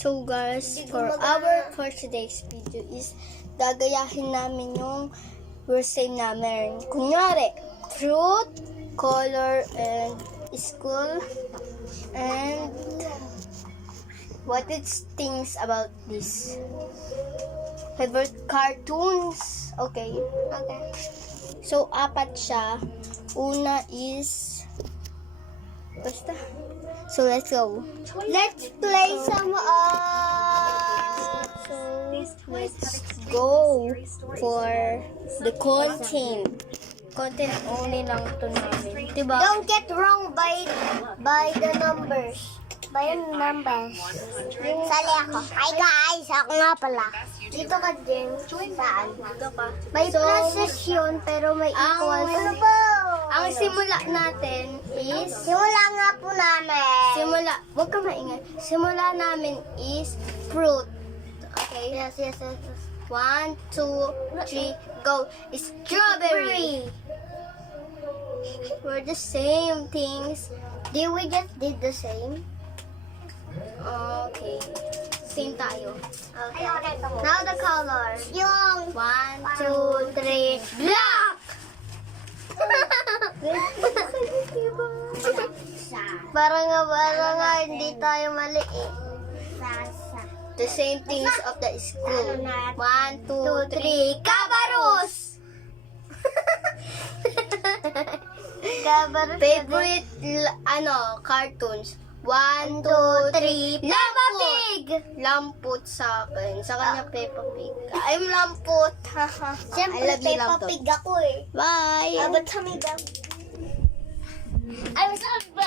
So guys, for our for today's video is gagayahin namin yung first name namin. Kunyari, fruit, color, and school, and what is things about this? Favorite cartoons? Okay. Okay. So, apat siya. Una is... Basta. So, let's go. Let's play some uh So, let's go for the content. Content only lang to namin. Diba? Don't get wrong by by the numbers. By the numbers. Sali ako. Hi guys, ako nga pala. Dito ka din. Saan? Dito ka. May So, pluses yun, pero may ang- equals. ano po? Ang simula natin is... Simula nga po namin. Simula... Huwag ka maingay. Simula namin is fruit. Okay? Yes, yes, yes. yes. One, two, three, go. Strawberry. We're the same things. Did we just did the same? Okay. Same tayo. Okay. Now the colors. Yung One, two, three, black! Parang nga, parang nga, hindi tayo mali eh. The same things of the school. One, two, three, Kabarus! Kabar Favorite, ano, cartoons. One, two, three, Peppa Pig! Lampot sa akin. Sa kanya, Peppa Pig. I'm lampot. Siyempre, I love you, Peppa. Pig ako eh. Bye! Abot kami daw. I'm so bad.